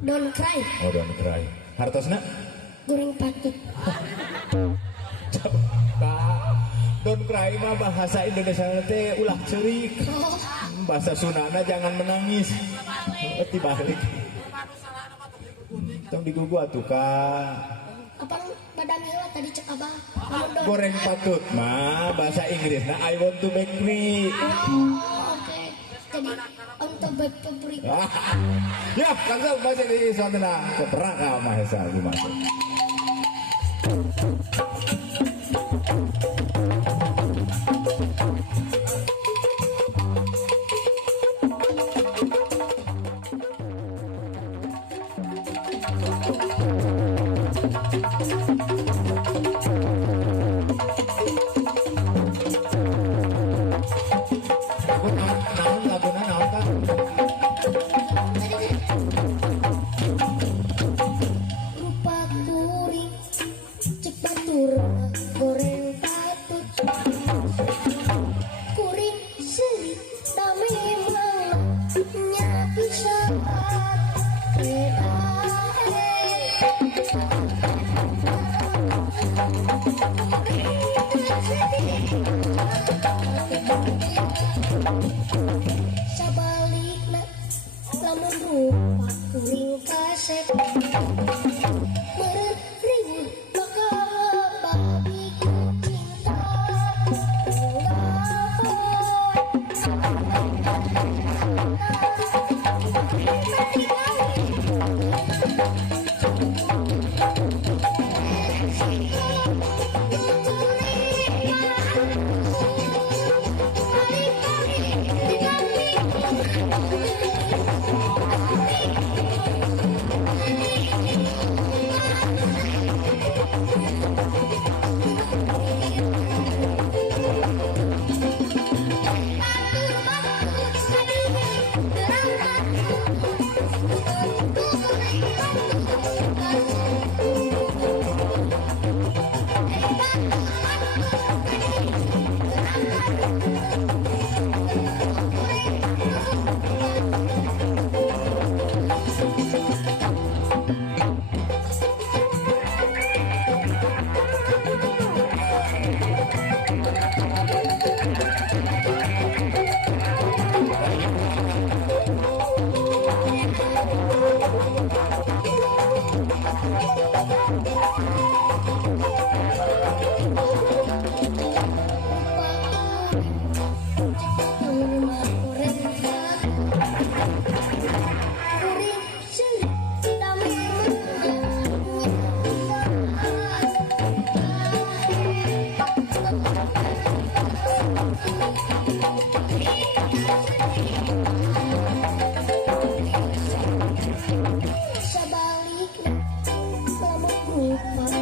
Don't cry. Oh, don't cry. Hartosna? Goreng patut. Kak, don't cry mah bahasa Indonesia teh ulah ceurik. Oh, Bahasa Sundana jangan menangis. Dibalik. Tong digugu atuh Kak. apa badan heula tadi cek abah. Goreng patut mah bahasa Inggrisna I want to make free. Oh, oke. Jadi untuk berpabrik. Ya, langsung masuk di suatana keperaka Mahesa Gumasuk. Laguna naon Kak? Rupa kuring cek batur goreng patut. Kuring seri da memang nya bisa sabalikna lamun rupa kuring kasep meureun riweuh maka babi cinta sabalikna lamun rupa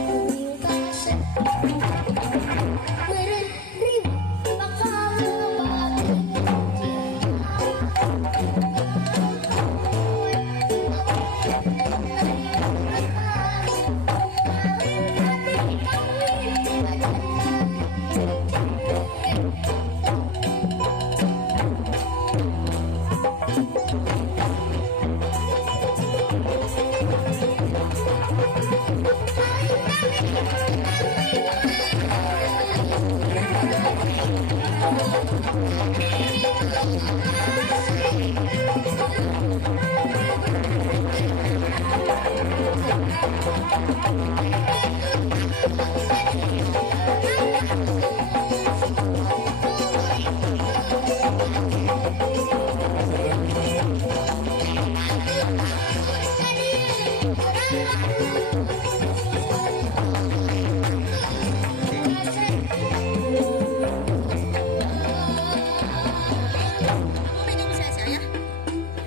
kuring kasep meureun riweuh bakal babi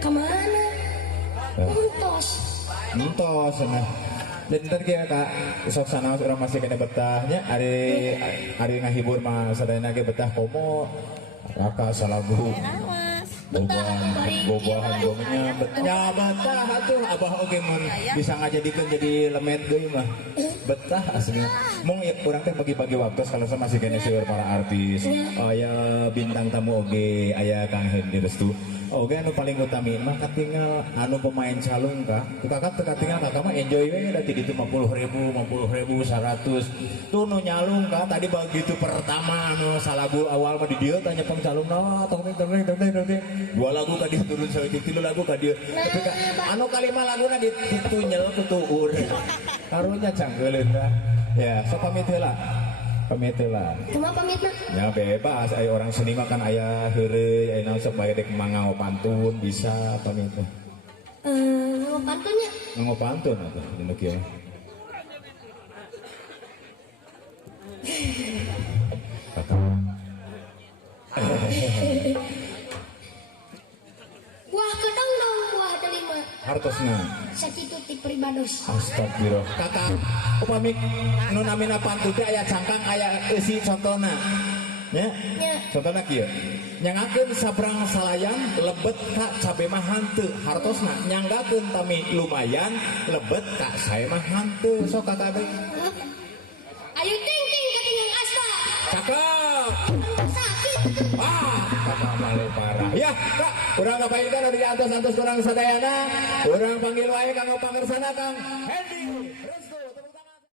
kemana? Untos. Entos nah. Dan ntar kia Kak sok sana orang masih kena betahnya hari ngahibur mah sadayana ge betah komo Kakak salagu bobohan gomenya betah atuh abah oge mun bisa ngajadikeun jadi lemet deui mah betah aslinya mung urang teh bagi-bagi waktu kalau masih kena seueur para artis aya bintang tamu oge aya Kang Hendy Restu Oke, anu paling utami mah katinggal anu pemain calung kah? Kakak teka tinggal kakak mah enjoy we da di ditu 50.000, 100. Tuh nu nyalung kah tadi begitu pertama anu salagu awal mah di dieu tanya pang calung nah tong. Dua lagu ka dieu turun saeutik 3 lagu ka dieu. Tapi ka anu kalima laguna ditunyel ku tuur. Karunya canggeulin tah. Ya, sok pamit heula. Pamit heula. Cuma pamit nak. Ya bebas, ay orang seni mah kan aya heureuy, aya naon sok bae dek mangao pantun bisa pamit teh. Pantunnya. Ngomong pantun atuh dina kieu. Wah kedong dong wah delima. Hartosna. Sakitu ti peribados. Astagfirullah. Kakak, upami nu namina pantun teh aya cangkang aya eusi contona. Ya. Ya. Contona kieu. Nyangakeun sabrang salayan lebet ka cabe mah hanteu hartosna nyanggakeun tami lumayan lebet ka sae mah hanteu sok kakak deui. Ayo ting ting katingang asta. Cakep. Sakit. Kakak malu parah. Ya, Kak, urang ngapainkan di antos-antos kurang sadayana. Urang panggil wae kanggo pangersana Kang Hendy.